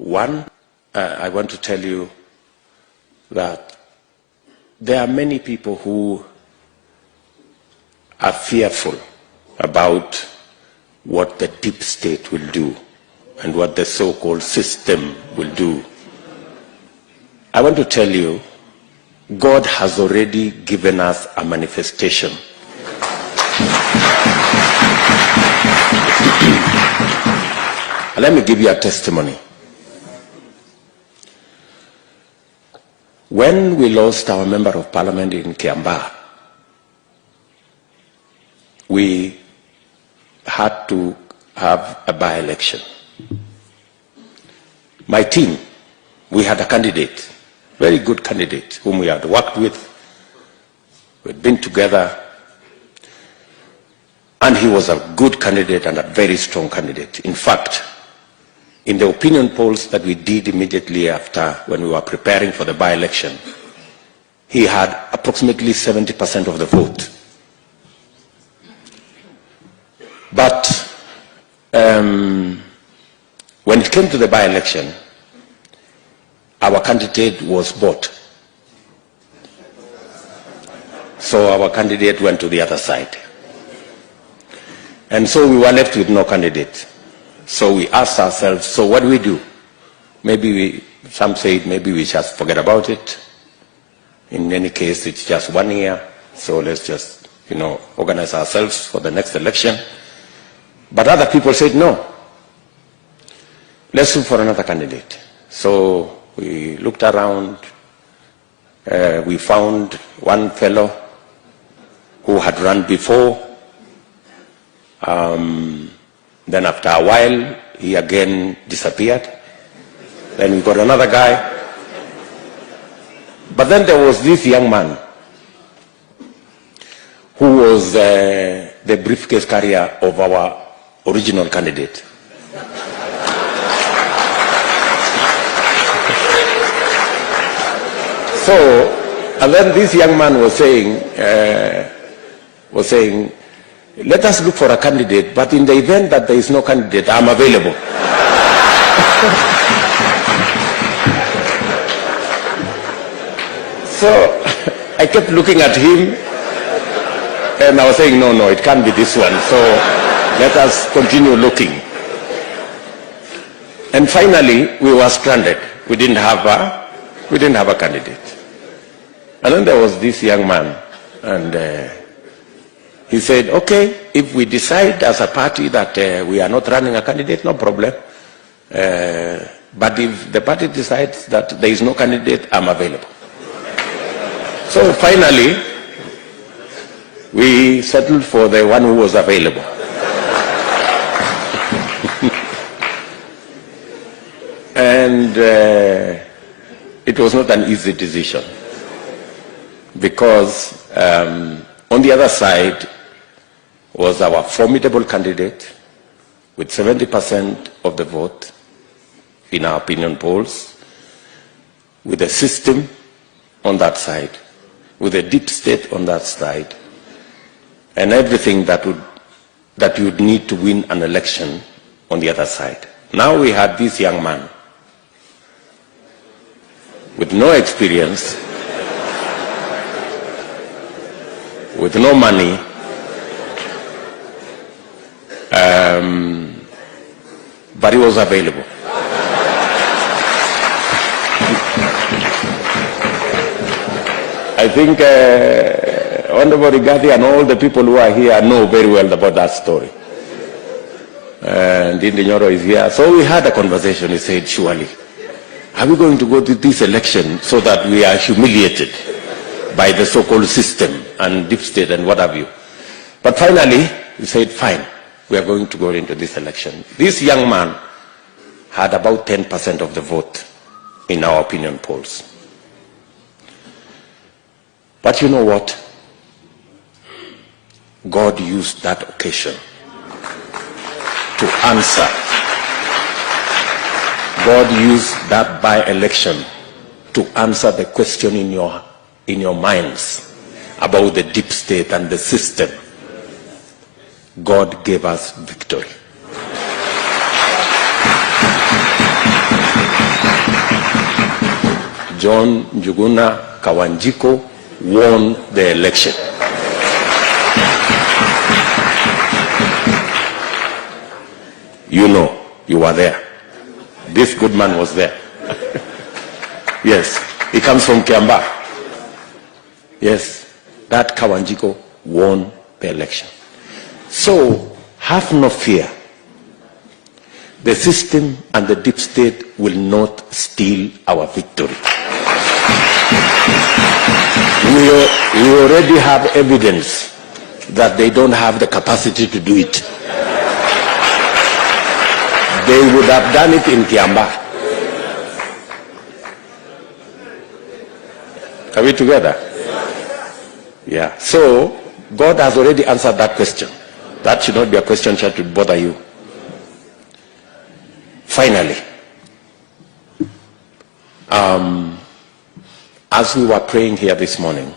One, I want to tell you that there are many people who are fearful about what the deep state will do and what the so-called system will do. I want to tell you, God has already given us a manifestation. Let me give you a testimony. When we lost our member of parliament in Kiambaa, we had to have a by-election. My team, we had a candidate, very good candidate, whom we had worked with. We'd been together, and he was a good candidate and a very strong candidate. In fact, in the opinion polls that we did immediately after, when we were preparing for the by-election, he had approximately 70% of the vote. But when it came to the by-election, our candidate was bought. So our candidate went to the other side. And so we were left with no candidate. So we asked ourselves, so what do we do? Maybe some say maybe we just forget about it. In any case, it's just 1 year. So let's just, organize ourselves for the next election. But other people said, no, let's look for another candidate. So we looked around. We found one fellow who had run before. Then after a while, he again disappeared. Then we got another guy. But then there was this young man who was the briefcase carrier of our original candidate. So, and then this young man was saying, let us look for a candidate, but in the event that there is no candidate, I'm available. So I kept looking at him, and I was saying, no, it can't be this one. So let us continue looking. And finally, we were stranded. We didn't have a candidate. And then there was this young man, and he said, okay, if we decide as a party that we are not running a candidate, no problem. But if the party decides that there is no candidate, I'm available. So finally, we settled for the one who was available. And it was not an easy decision, because on the other side was our formidable candidate with 70% of the vote in our opinion polls, with a system on that side, with a deep state on that side, and everything that you would need to win an election on the other side. Now we had this young man with no experience, with no money, but he was available. I think Honorable Rigathi and all the people who are here know very well about that story. And Ndindi Nyoro is here. So we had a conversation. He said, surely, are we going to go to this election so that we are humiliated by the so-called system and deep state and what have you? But finally, we said, fine, we are going to go into this election. This young man had about 10% of the vote in our opinion polls. But you know what? God used that occasion to answer. God used that by-election to answer the question in your minds about the deep state and the system. God gave us victory. John Njuguna Kawanjiko won the election. You know, you were there. This good man was there. Yes, he comes from Kiamba. Yes, that Kawanjiko won the election. So, have no fear. The system and the deep state will not steal our victory. We already have evidence that they don't have the capacity to do it. They would have done it in Kiamba. Are we together? Yeah. So, God has already answered that question. That should not be a question that should bother you. Finally, as we were praying here this morning,